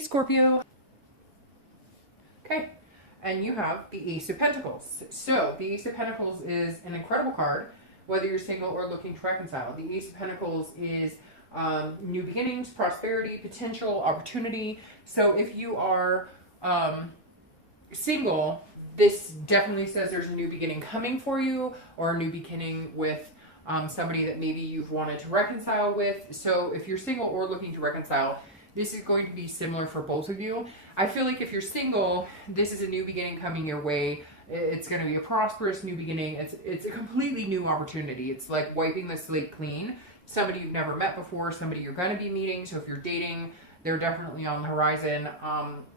Scorpio. Okay, and you have the Ace of Pentacles. So the Ace of Pentacles is an incredible card, whether you're single or looking to reconcile. The Ace of Pentacles is new beginnings, prosperity, potential, opportunity. So if you are single, this definitely says there's a new beginning coming for you, or a new beginning with somebody that maybe you've wanted to reconcile with. So if you're single or looking to reconcile, this is going to be similar for both of you. I feel like if you're single, this is a new beginning coming your way. It's going to be a prosperous new beginning. It's a completely new opportunity. It's like wiping the slate clean. Somebody you've never met before, somebody you're going to be meeting. So if you're dating, they're definitely on the horizon.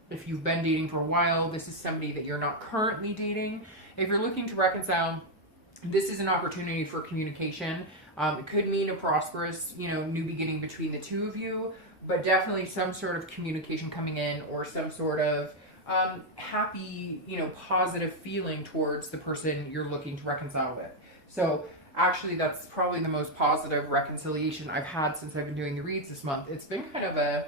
If you've been dating for a while, this is somebody that you're not currently dating. If you're looking to reconcile, this is an opportunity for communication. It could mean a prosperous, new beginning between the two of you, but definitely some sort of communication coming in, or some sort of happy, positive feeling towards the person you're looking to reconcile with. So actually, that's probably the most positive reconciliation I've had since I've been doing the reads this month. It's been kind of a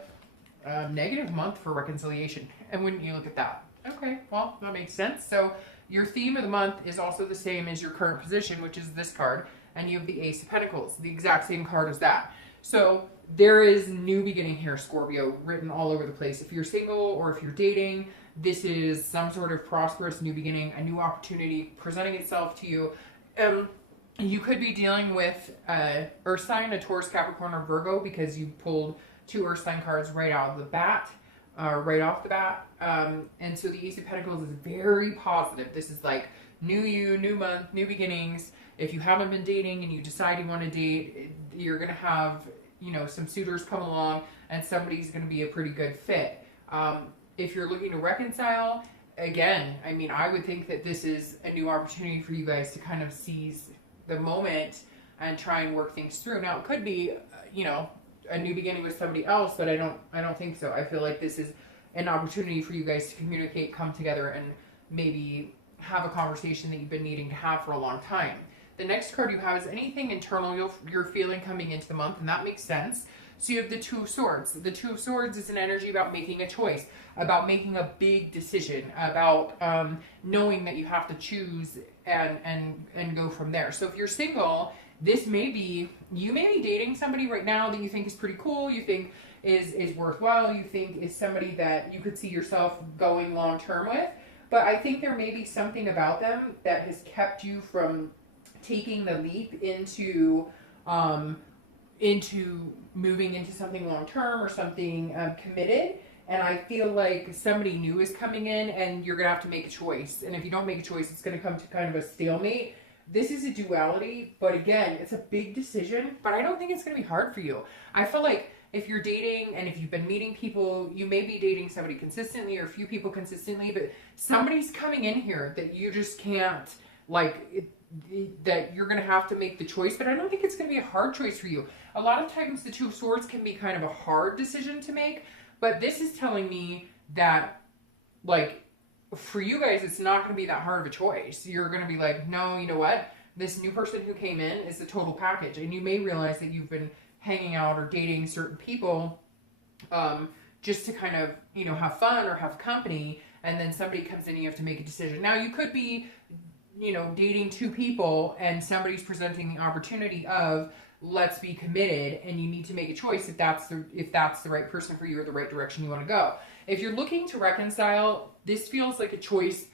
negative month for reconciliation. And wouldn't you look at that? Okay, well, that makes sense. So your theme of the month is also the same as your current position, which is this card, and you have the Ace of Pentacles, the exact same card as that. So there is new beginning here, Scorpio, written all over the place. If you're single or if you're dating, this is some sort of prosperous new beginning, a new opportunity presenting itself to you. You could be dealing with Earth sign, a Taurus, Capricorn, or Virgo, because you pulled two Earth sign cards right out of the bat, right off the bat. And so the Ace of Pentacles is very positive. This is like new you, new month, new beginnings. If you haven't been dating and you decide you want to date, you're going to have, some suitors come along, and somebody's going to be a pretty good fit. If you're looking to reconcile, again, I would think that this is a new opportunity for you guys to kind of seize the moment and try and work things through. Now, it could be, a new beginning with somebody else, but I don't think so. I feel like this is an opportunity for you guys to communicate, come together, and maybe have a conversation that you've been needing to have for a long time. The next card you have is anything internal you're feeling coming into the month, and that makes sense. So you have the Two of Swords. The Two of Swords is an energy about making a choice, about making a big decision, about knowing that you have to choose and go from there. So if you're single, you may be dating somebody right now that you think is pretty cool, you think is worthwhile, you think is somebody that you could see yourself going long term with. But I think there may be something about them that has kept you from taking the leap into moving into something long term or something committed. And I feel like somebody new is coming in, and you're going to have to make a choice. And if you don't make a choice, it's going to come to kind of a stalemate. This is a duality, but again, it's a big decision, but I don't think it's going to be hard for you. I feel like if you're dating and if you've been meeting people, you may be dating somebody consistently or a few people consistently, but somebody's coming in here that you just can't, that you're going to have to make the choice, but I don't think it's going to be a hard choice for you. A lot of times the Two of Swords can be kind of a hard decision to make, but this is telling me that, for you guys, it's not going to be that hard of a choice. You're going to be like, no, you know what? This new person who came in is the total package. And you may realize that you've been hanging out or dating certain people just to kind of, have fun or have company. And then somebody comes in and you have to make a decision. Now, you could be, dating two people and somebody's presenting the opportunity of, let's be committed, and you need to make a choice if that's the right person for you or the right direction you want to go. If you're looking to reconcile, this feels like a choice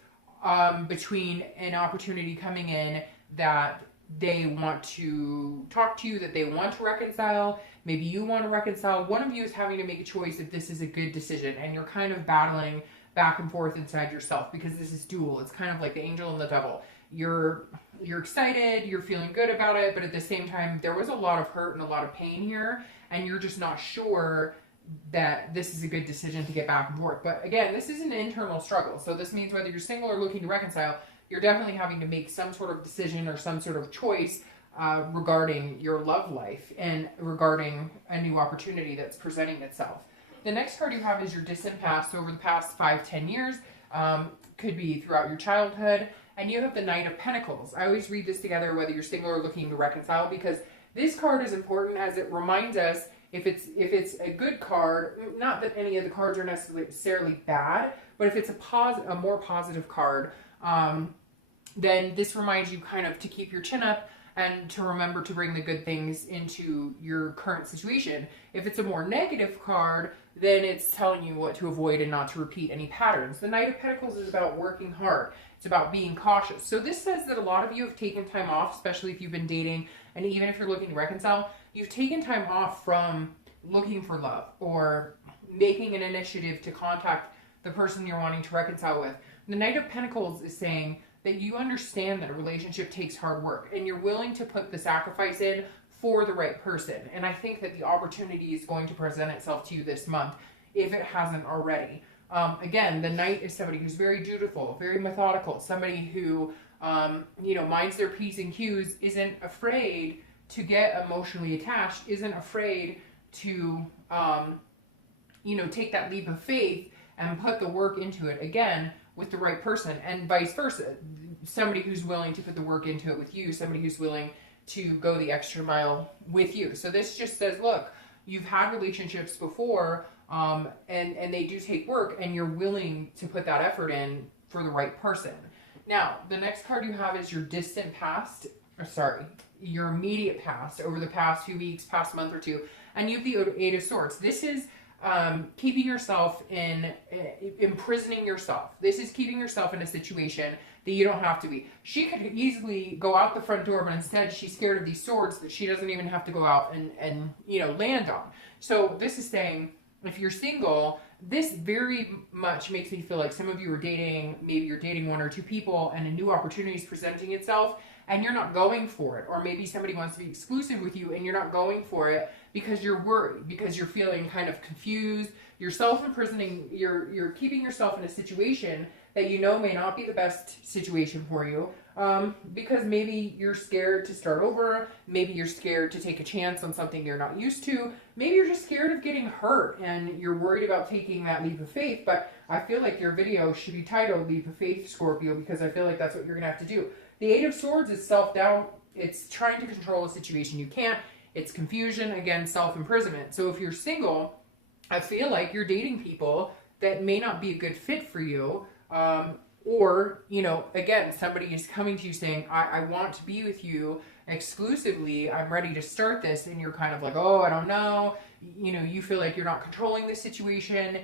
between an opportunity coming in that they want to talk to you, that they want to reconcile. Maybe you want to reconcile. One of you is having to make a choice if this is a good decision, and you're kind of battling back and forth inside yourself because this is dual. It's kind of like the angel and the devil. You're excited, you're feeling good about it, but at the same time, there was a lot of hurt and a lot of pain here, and you're just not sure that this is a good decision to get back and forth. But again, this is an internal struggle. So this means whether you're single or looking to reconcile, you're definitely having to make some sort of decision or some sort of choice regarding your love life and regarding a new opportunity that's presenting itself. The next card you have is your distant past. So over the past 5-10 years, could be throughout your childhood. And you have the Knight of Pentacles. I always read this together whether you're single or looking to reconcile, because this card is important as it reminds us If it's a good card, not that any of the cards are necessarily bad, but if it's a more positive card, then this reminds you kind of to keep your chin up and to remember to bring the good things into your current situation. If it's a more negative card, then it's telling you what to avoid and not to repeat any patterns. The Knight of Pentacles is about working hard. It's about being cautious. So this says that a lot of you have taken time off, especially if you've been dating, and even if you're looking to reconcile, you've taken time off from looking for love or making an initiative to contact the person you're wanting to reconcile with. The Knight of Pentacles is saying that you understand that a relationship takes hard work and you're willing to put the sacrifice in for the right person. And I think that the opportunity is going to present itself to you this month if it hasn't already. Again, the Knight is somebody who's very dutiful, very methodical, somebody who, minds their P's and Q's, isn't afraid to get emotionally attached, isn't afraid to, take that leap of faith and put the work into it again with the right person, and vice versa. Somebody who's willing to put the work into it with you, somebody who's willing to go the extra mile with you. So this just says, look, you've had relationships before, and they do take work, and you're willing to put that effort in for the right person. Now, the next card you have is your distant past, your immediate past, over the past few weeks, past month or two, and you have the Eight of Swords. This is keeping yourself imprisoning yourself. This is keeping yourself in a situation that you don't have to be. She could easily go out the front door, but instead she's scared of these swords that she doesn't even have to go out and land on. So this is saying, if you're single, this very much makes me feel like some of you are dating, maybe you're dating one or two people and a new opportunity is presenting itself and you're not going for it. Or maybe somebody wants to be exclusive with you and you're not going for it because you're worried, because you're feeling kind of confused. You're self-imprisoning, you're keeping yourself in a situation that you know may not be the best situation for you, because maybe you're scared to start over, maybe you're scared to take a chance on something you're not used to, maybe you're just scared of getting hurt and you're worried about taking that leap of faith. But I feel like your video should be titled Leap of Faith, Scorpio, because I feel like that's what you're gonna have to do. The Eight of Swords is self-doubt. It's trying to control a situation you can't. It's confusion, again, self-imprisonment. So if you're single, I feel like you're dating people that may not be a good fit for you. Or, again, somebody is coming to you saying, I want to be with you exclusively. I'm ready to start this. And you're kind of like, oh, I don't know. You feel like you're not controlling the situation.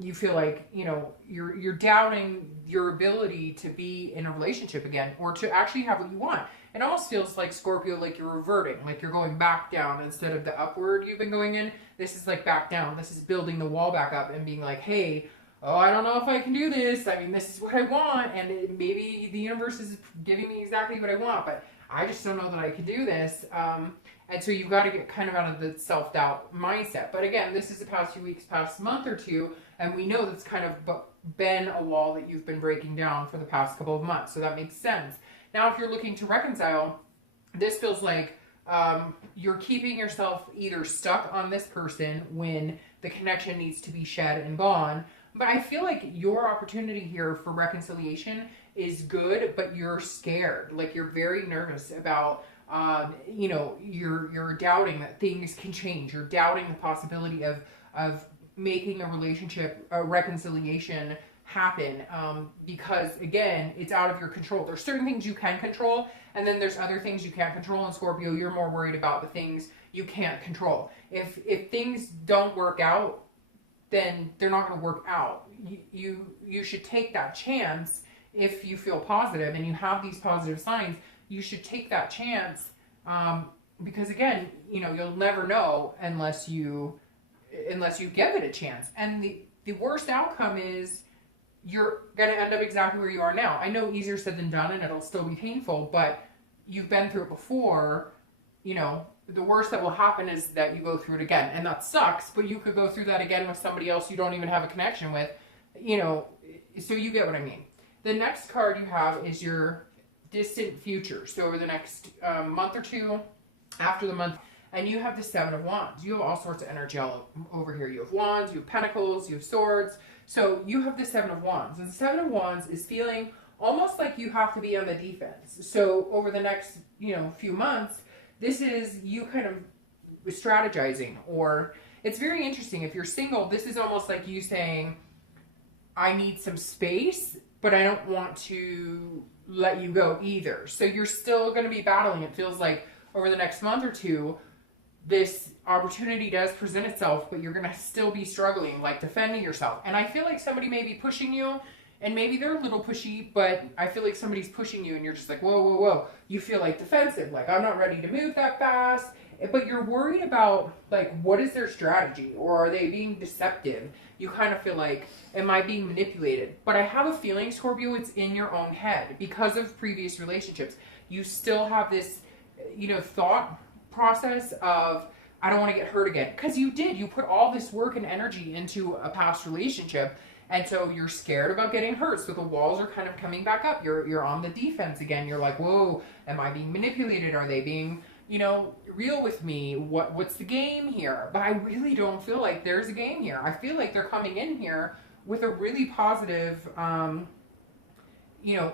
You feel like, you're doubting your ability to be in a relationship again or to actually have what you want. It almost feels like, Scorpio, like you're reverting, like you're going back down instead of the upward you've been going in. This is like back down. This is building the wall back up and being like, hey, I don't know if I can do this. I mean, this is what I want, and maybe the universe is giving me exactly what I want, but I just don't know that I can do this. And so you've got to get kind of out of the self-doubt mindset. But again, this is the past few weeks, past month or two, and we know that's kind of been a wall that you've been breaking down for the past couple of months. So that makes sense. Now, if you're looking to reconcile, this feels like you're keeping yourself either stuck on this person when the connection needs to be shed and gone. But I feel like your opportunity here for reconciliation is good, but you're scared. Like you're very nervous about, you're doubting that things can change. You're doubting the possibility of making a relationship, a reconciliation happen, because again, it's out of your control. There's certain things you can control, and then there's other things you can't control. And Scorpio, you're more worried about the things you can't control. If things don't work out, then they're not going to work out. You should take that chance if you feel positive and you have these positive signs. You should take that chance, because again, you'll never know unless you give it a chance. And the worst outcome is you're going to end up exactly where you are now. I know easier said than done, and it'll still be painful, but you've been through it before. The worst that will happen is that you go through it again, and that sucks, but you could go through that again with somebody else you don't even have a connection with, so you get what I mean. The next card you have is your distant future. So over the next month or two, after the month, and you have the Seven of Wands. You have all sorts of energy all over here. You have Wands, you have Pentacles, you have Swords. So you have the Seven of Wands, and the Seven of Wands is feeling almost like you have to be on the defense. So over the next, few months, this is you kind of strategizing. Or it's very interesting. If you're single, this is almost like you saying, I need some space, but I don't want to let you go either. So you're still going to be battling. It feels like over the next month or two, this opportunity does present itself, but you're going to still be struggling, like defending yourself. And I feel like somebody may be pushing you, and maybe they're a little pushy, but I feel like somebody's pushing you and you're just like, whoa, whoa, whoa. You feel like defensive, like I'm not ready to move that fast. But you're worried about, like, what is their strategy? Or are they being deceptive? You kind of feel like, am I being manipulated? But I have a feeling, Scorpio, it's in your own head. Because of previous relationships, you still have this, thought process of, I don't want to get hurt again. Because you did. You put all this work and energy into a past relationship. And so you're scared about getting hurt. So the walls are kind of coming back up. You're on the defense again. You're like, whoa, am I being manipulated? Are they being, real with me? What's the game here? But I really don't feel like there's a game here. I feel like they're coming in here with a really positive, a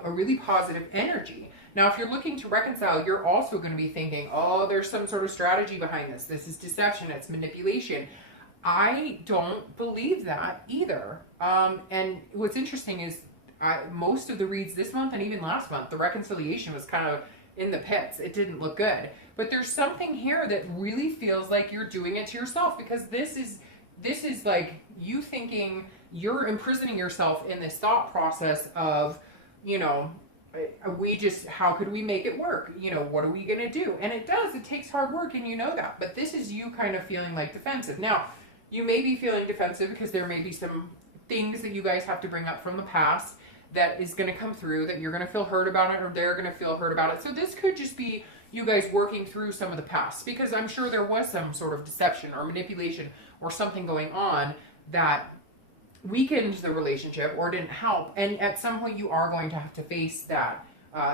really positive energy. Now, if you're looking to reconcile, you're also going to be thinking, oh, there's some sort of strategy behind this. This is deception. It's manipulation. I don't believe that either. And what's interesting is most of the reads this month and even last month, the reconciliation was kind of in the pits. It didn't look good. But there's something here that really feels like you're doing it to yourself, because this is like you thinking you're imprisoning yourself in this thought process of, how could we make it work? What are we going to do? And it takes hard work, and you know that. But this is you kind of feeling like defensive. Now, you may be feeling defensive because there may be some things that you guys have to bring up from the past that is going to come through, that you're going to feel hurt about it, or they're going to feel hurt about it. So this could just be you guys working through some of the past, because I'm sure there was some sort of deception or manipulation or something going on that weakened the relationship or didn't help. And at some point you are going to have to face that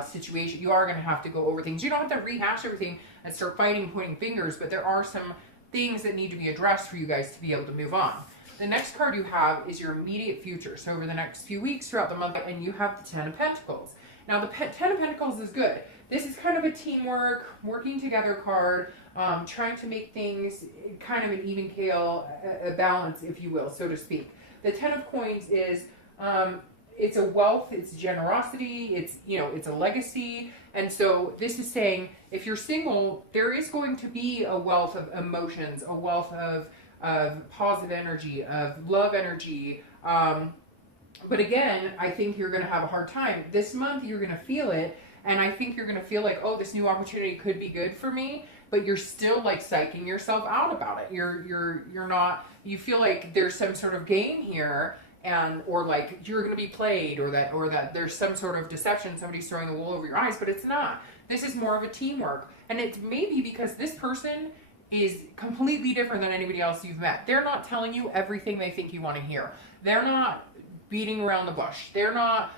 situation. You are going to have to go over things. You don't have to rehash everything and start fighting, pointing fingers, but there are some things that need to be addressed for you guys to be able to move on. The next card you have is your immediate future. So over the next few weeks throughout the month, and you have the Ten of Pentacles. Now the Ten of Pentacles is good. This is kind of a teamwork, working together card, trying to make things kind of an even kale, a balance, if you will, so to speak. The Ten of Coins is, it's a wealth, it's generosity, it's a legacy. And so this is saying, if you're single, there is going to be a wealth of emotions, a wealth of positive energy, of love energy. But again, I think you're going to have a hard time. This month, you're going to feel it. And I think you're going to feel like, oh, this new opportunity could be good for me. But you're still like psyching yourself out about it. You're not, you feel like there's some sort of game here, or like you're going to be played, or that there's some sort of deception, somebody's throwing the wool over your eyes, but it's not. This is more of a teamwork. And it's maybe because this person is completely different than anybody else you've met. They're not telling you everything they think you want to hear. They're not beating around the bush. They're not,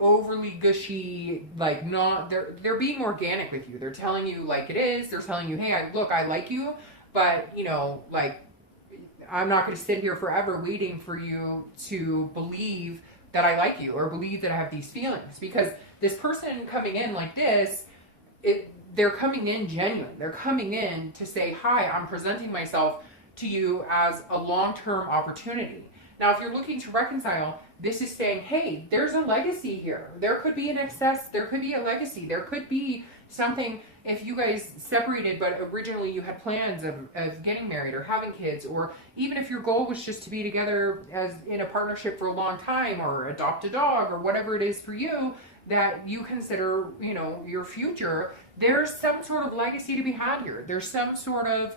overly gushy, like they're being organic with you. They're telling you like it is. They're telling you, hey, I like you, but I'm not going to sit here forever waiting for you to believe that I like you or believe that I have these feelings. Because this person coming in like this, they're coming in genuine. They're coming in to say, hi, I'm presenting myself to you as a long-term opportunity. Now, if you're looking to reconcile, this is saying, hey, there's a legacy here. There could be an excess. There could be a legacy. There could be something, if you guys separated, but originally you had plans of getting married or having kids, or even if your goal was just to be together as in a partnership for a long time, or adopt a dog, or whatever it is for you that you consider, your future, there's some sort of legacy to be had here. There's some sort of,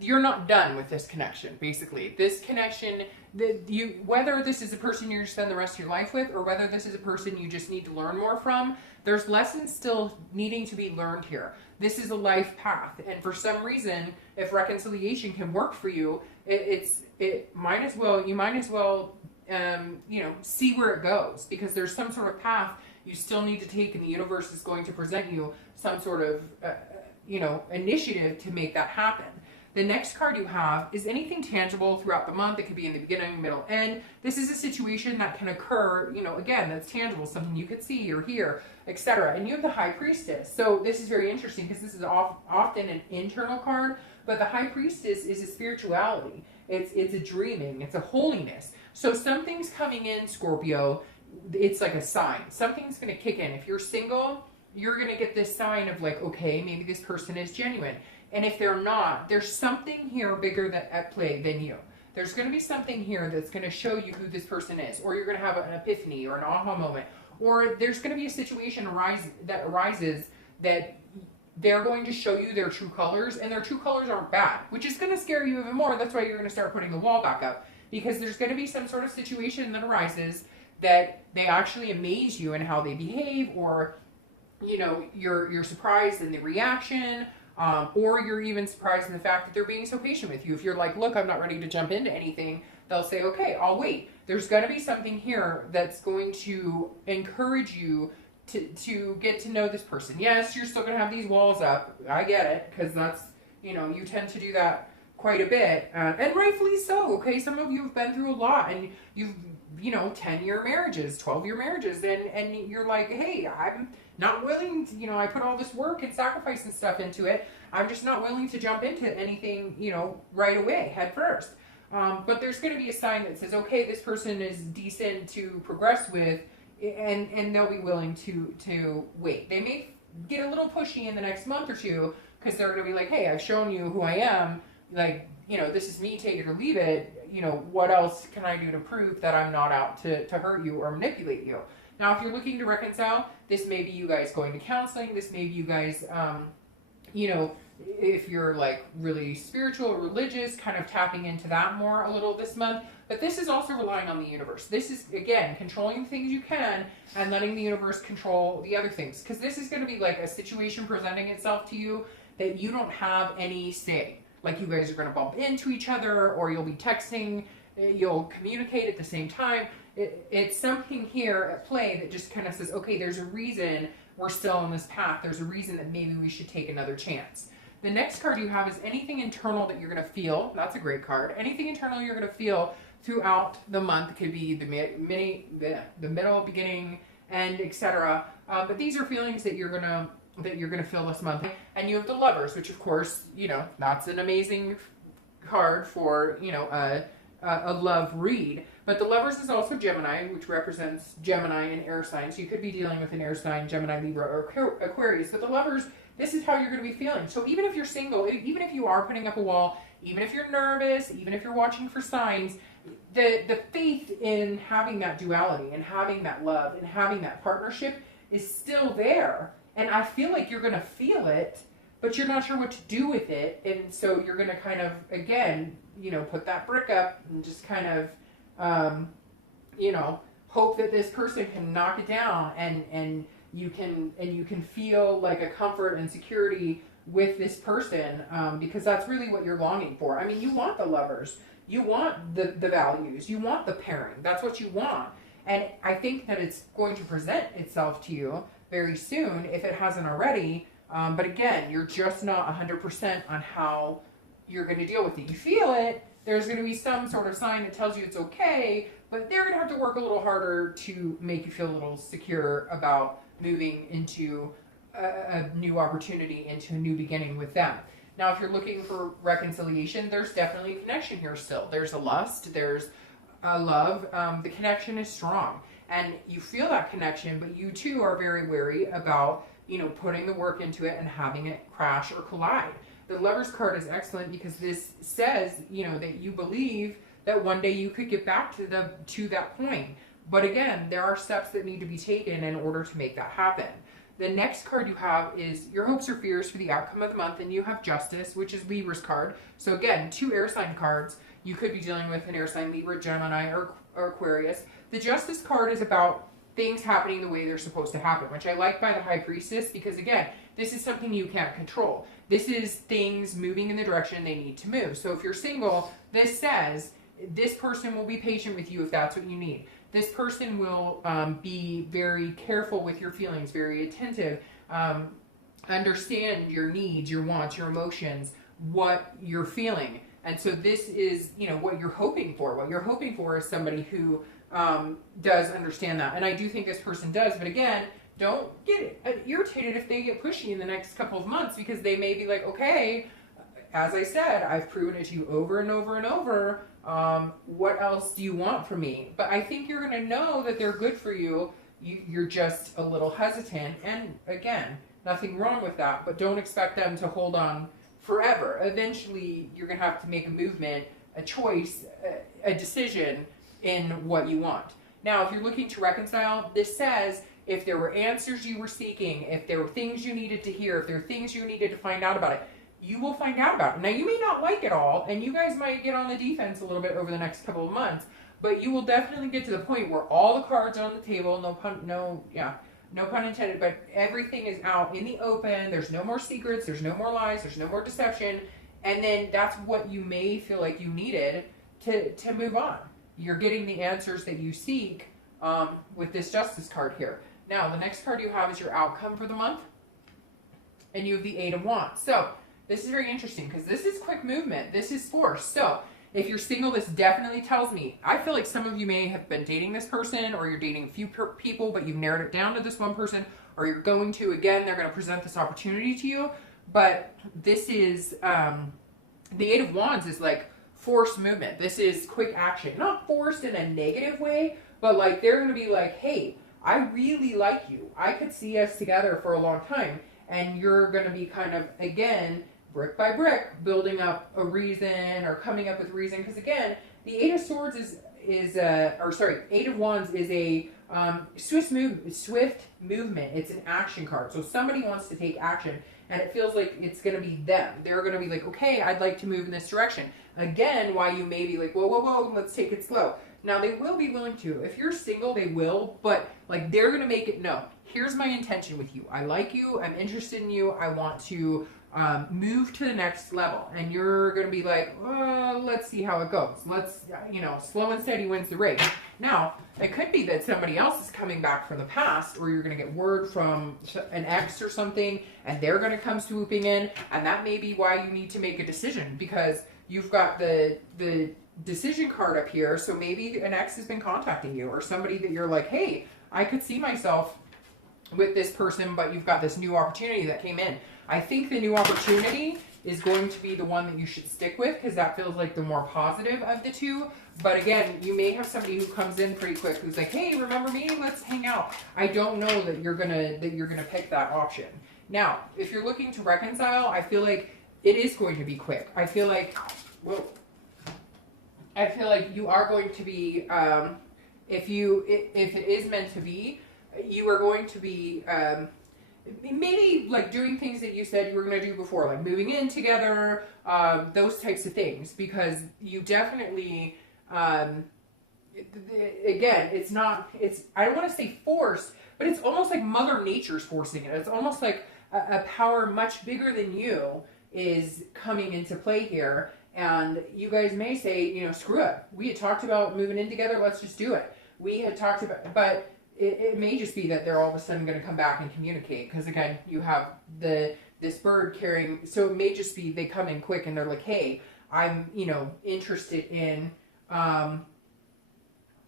you're not done with this connection, basically. This connection, whether this is a person you're going to spend the rest of your life with, or whether this is a person you just need to learn more from, there's lessons still needing to be learned here. This is a life path, and for some reason, if reconciliation can work for you, you might as well see where it goes, because there's some sort of path you still need to take, and the universe is going to present you some sort of initiative to make that happen. The next card you have is anything tangible throughout the month. It could be in the beginning, middle, end. This is a situation that can occur, again, that's tangible, something you could see or hear, etc. And you have the High Priestess. So this is very interesting because this is often an internal card, but the High Priestess is a spirituality. It's a dreaming. It's a holiness. So something's coming in, Scorpio. It's like a sign. Something's going to kick in. If you're single, you're going to get this sign of like, okay, maybe this person is genuine. And if they're not, there's something here bigger at play than you. There's going to be something here that's going to show you who this person is, or you're going to have an epiphany or an aha moment, or there's going to be a situation that arises that they're going to show you their true colors, and their true colors aren't bad, which is going to scare you even more. That's why you're going to start putting the wall back up, because there's going to be some sort of situation that arises that they actually amaze you in how they behave, or you're surprised in the reaction. Or you're even surprised in the fact that they're being so patient with you. If you're like, look, I'm not ready to jump into anything, they'll say, okay, I'll wait. There's going to be something here that's going to encourage you to get to know this person. Yes, you're still going to have these walls up. I get it, because that's, you tend to do that quite a bit. And rightfully so, okay? Some of you have been through a lot, and you've, 10-year marriages, 12-year marriages, and you're like, hey, I'm not willing to, I put all this work and sacrifice and stuff into it. I'm just not willing to jump into anything, right away, head first. But there's going to be a sign that says, okay, this person is decent to progress with, and they'll be willing to wait. They may get a little pushy in the next month or two, because they're going to be like, hey, I've shown you who I am. Like, this is me, take it or leave it. What else can I do to prove that I'm not out to hurt you or manipulate you? Now, if you're looking to reconcile, this may be you guys going to counseling. This may be you guys, if you're like really spiritual or religious, kind of tapping into that more a little this month. But this is also relying on the universe. This is, again, controlling the things you can and letting the universe control the other things. Because this is going to be like a situation presenting itself to you that you don't have any say. Like you guys are going to bump into each other, or you'll be texting, you'll communicate at the same time. It's something here at play that just kind of says, okay, there's a reason we're still on this path. There's a reason that maybe we should take another chance. The next card you have is anything internal that you're going to feel. That's a great card. Anything internal you're going to feel throughout the month. It could be the middle, beginning, end, etc. But these are feelings that you're going to feel this month. And you have the Lovers, which of course, that's an amazing card for, a love read. But the Lovers is also Gemini, which represents Gemini and air signs. You could be dealing with an air sign, Gemini, Libra, or Aquarius. But the Lovers, this is how you're going to be feeling. So even if you're single, even if you are putting up a wall, even if you're nervous, even if you're watching for signs, the faith in having that duality and having that love and having that partnership is still there. And I feel like you're going to feel it, but you're not sure what to do with it. And so you're going to kind of, again, put that brick up and just kind of, hope that this person can knock it down, and you can feel like a comfort and security with this person, because that's really what you're longing for. I mean, you want the Lovers, you want the values, you want the pairing. That's what you want. And I think that it's going to present itself to you very soon if it hasn't already. But again, you're just not 100% on how you're going to deal with it. You feel it. There's going to be some sort of sign that tells you it's okay, but they're going to have to work a little harder to make you feel a little secure about moving into a new opportunity, into a new beginning with them. Now, if you're looking for reconciliation, there's definitely a connection here still. There's a lust, there's a love. The connection is strong, and you feel that connection, but you too are very wary about, putting the work into it and having it crash or collide. The Lovers card is excellent because this says, that you believe that one day you could get back to that point. But again, there are steps that need to be taken in order to make that happen. The next card you have is your hopes or fears for the outcome of the month, and you have Justice, which is Libra's card. So again, 2 air sign cards. You could be dealing with an air sign, Libra, Gemini, or Aquarius. The Justice card is about things happening the way they're supposed to happen, which I like by the High Priestess, because again, this is something you can't control. This is things moving in the direction they need to move. So if you're single, this says this person will be patient with you if that's what you need. This person will be very careful with your feelings, very attentive, understand your needs, your wants, your emotions, what you're feeling. And so this is, you know, what you're hoping for. What you're hoping for is somebody who does understand that. And I do think this person does. But again, don't get irritated if they get pushy in the next couple of months, because they may be like, okay, as I said, I've proven it to you over and over and over. What else do you want from me? But I think you're going to know that they're good for you. You're just a little hesitant. And again, nothing wrong with that. But don't expect them to hold on forever. Eventually, you're going to have to make a movement, a choice, a decision in what you want. Now, if you're looking to reconcile, this says if there were answers you were seeking, if there were things you needed to hear, if there were things you needed to find out about it, you will find out about it. Now, you may not like it all, and you guys might get on the defense a little bit over the next couple of months, but you will definitely get to the point where all the cards are on the table, no pun intended, but everything is out in the open. There's no more secrets, there's no more lies, there's no more deception, and then that's what you may feel like you needed to move on. You're getting the answers that you seek with this Justice card here. Now, the next card you have is your outcome for the month, and you have the Eight of Wands. So, this is very interesting because this is quick movement. This is force. So, if you're single, this definitely tells me, I feel like some of you may have been dating this person, or you're dating a few people, but you've narrowed it down to this one person, or you're going to, again, they're going to present this opportunity to you. But this is, the Eight of Wands is like forced movement. This is quick action. Not forced in a negative way, but like they're going to be like, hey, I really like you. I could see us together for a long time. And you're going to be kind of, again, brick by brick, building up a reason or coming up with reason. Because again, the Eight of Swords Eight of Wands is a swift movement. It's an action card. So somebody wants to take action, and it feels like it's going to be them. They're going to be like, okay, I'd like to move in this direction. Again, why you may be like, whoa, let's take it slow. Now, they will be willing to. If you're single, they will, but like they're going to make it, no, here's my intention with you. I like you. I'm interested in you. I want to move to the next level. And you're going to be like, let's see how it goes. Let's, slow and steady wins the race. Now, it could be that somebody else is coming back from the past, or you're going to get word from an ex or something, and they're going to come swooping in. And that may be why you need to make a decision, because you've got the decision card up here. So maybe an ex has been contacting you, or somebody that you're like, hey, I could see myself with this person, but you've got this new opportunity that came in. I think the new opportunity is going to be the one that you should stick with, because that feels like the more positive of the two. But again, you may have somebody who comes in pretty quick who's like, hey, remember me? Let's hang out. I don't know that you're gonna pick that option. Now, if you're looking to reconcile, I feel like it is going to be quick. I feel like you are going to be, if it is meant to be, you are going to be maybe like doing things that you said you were going to do before, like moving in together, those types of things, because you definitely, again, I don't want to say forced, but it's almost like Mother Nature's forcing it. It's almost like a power much bigger than you is coming into play here. And you guys may say, screw it. We had talked about moving in together. Let's just do it. We had talked about, but it may just be that they're all of a sudden going to come back and communicate. Because again, you have this bird carrying, so it may just be they come in quick and they're like, hey, I'm, interested in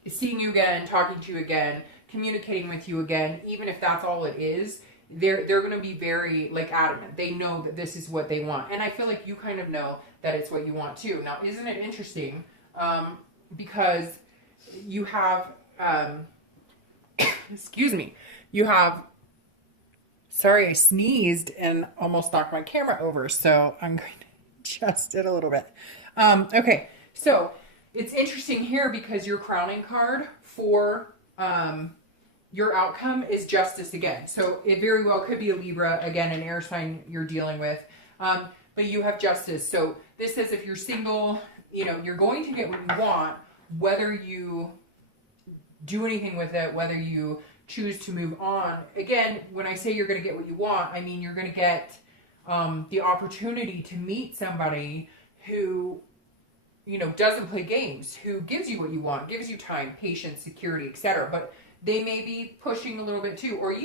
seeing you again, talking to you again, communicating with you again. Even if that's all it is, they're going to be very adamant. They know that this is what they want. And I feel like you kind of know that it's what you want too. Now, isn't it interesting? Because you have, excuse me, sorry, I sneezed and almost knocked my camera over. So I'm going to adjust it a little bit. Okay. So it's interesting here because your crowning card for, your outcome is Justice again. So it very well could be a Libra, again, an air sign you're dealing with. But you have Justice. So this says if you're single, you're going to get what you want, whether you do anything with it, whether you choose to move on. Again, when I say you're going to get what you want, I mean you're going to get the opportunity to meet somebody who, doesn't play games, who gives you what you want, gives you time, patience, security, etc. But they may be pushing a little bit too. Or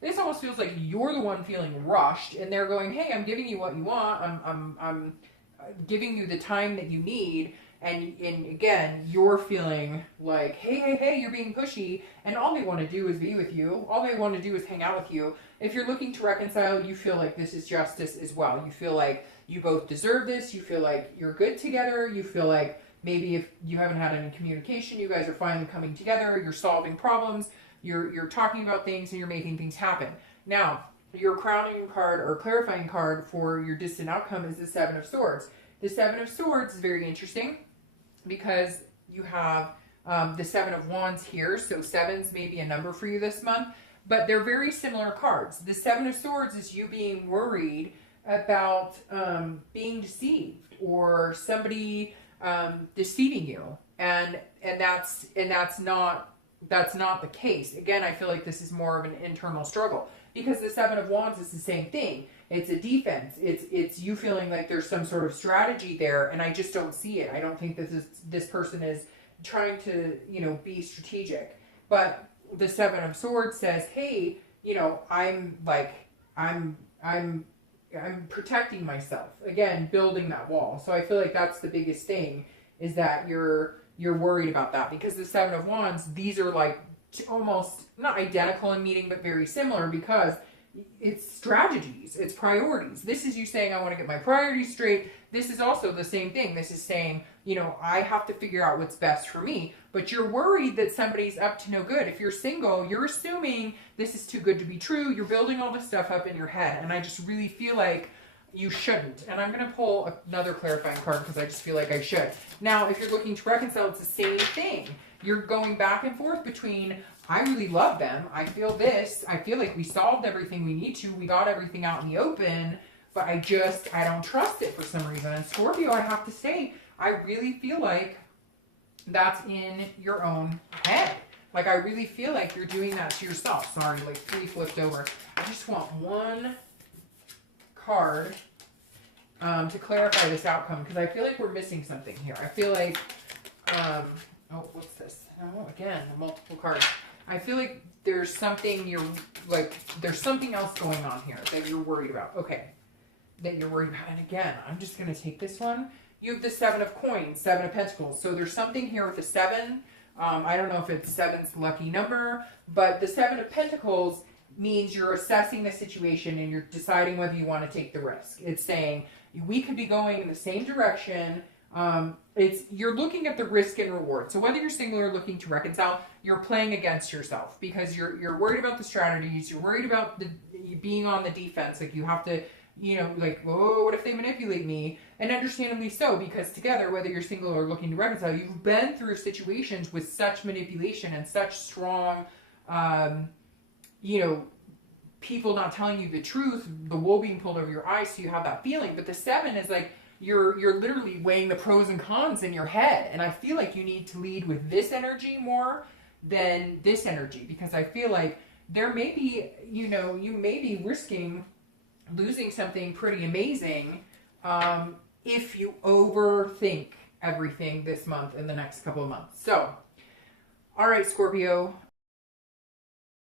this almost feels like you're the one feeling rushed and they're going, hey, I'm giving you what you want. I'm giving you the time that you need. And again, you're feeling like, hey, you're being pushy, and all they want to do is be with you. All they want to do is hang out with you. If you're looking to reconcile, you feel like this is justice as well. You feel like you both deserve this. You feel like you're good together. You feel like maybe if you haven't had any communication, you guys are finally coming together. You're solving problems. You're talking about things, and you're making things happen. Now, your crowning card or clarifying card for your distant outcome is the Seven of Swords. The Seven of Swords is very interesting, because you have the Seven of Wands here. So sevens may be a number for you this month, but they're very similar cards. The Seven of Swords is you being worried about being deceived, or somebody deceiving you, and that's not the case. Again, I feel like this is more of an internal struggle, because the Seven of Wands is the same thing. It's a defense. It's you feeling like there's some sort of strategy there, and I just don't see it. I don't think this person is trying to, be strategic. But the Seven of Swords says, hey, I'm protecting myself. Again, building that wall. So I feel like that's the biggest thing, is that you're worried about that, because the Seven of Wands, these are like almost not identical in meaning, but very similar, because it's strategies, it's priorities. This is you saying, I want to get my priorities straight. This is also the same thing. This is saying, I have to figure out what's best for me. But you're worried that somebody's up to no good. If you're single, you're assuming this is too good to be true. You're building all this stuff up in your head. And I just really feel like you shouldn't. And I'm going to pull another clarifying card, because I just feel like I should. Now, if you're looking to reconcile, it's the same thing. You're going back and forth between, I really love them. I feel this. I feel like we solved everything we need to. We got everything out in the open, but I don't trust it for some reason. And Scorpio, I have to say, I really feel like that's in your own head. Like, I really feel like you're doing that to yourself. Sorry, like 3 flipped over. I just want one card to clarify this outcome, because I feel like we're missing something here. I feel like, oh, what's this? Oh, again, multiple cards. I feel like there's something there's something else going on here that you're worried about. Okay. That you're worried about. And again, I'm just going to take this one. You have the Seven of Coins, Seven of Pentacles. So there's something here with the 7. I don't know if it's 7's lucky number, but the Seven of Pentacles means you're assessing the situation and you're deciding whether you want to take the risk. It's saying we could be going in the same direction. You're looking at the risk and reward. So whether you're single or looking to reconcile, you're playing against yourself, because you're worried about the strategies. You're worried about being on the defense. Like, you have to, oh, what if they manipulate me? And understandably so, because together, whether you're single or looking to reconcile, you've been through situations with such manipulation and such strong, people not telling you the truth, the wool being pulled over your eyes, so you have that feeling. But the 7 is like, you're literally weighing the pros and cons in your head. And I feel like you need to lead with this energy more than this energy, because I feel like there may be, you may be risking losing something pretty amazing if you overthink everything this month and the next couple of months. So, all right, Scorpio,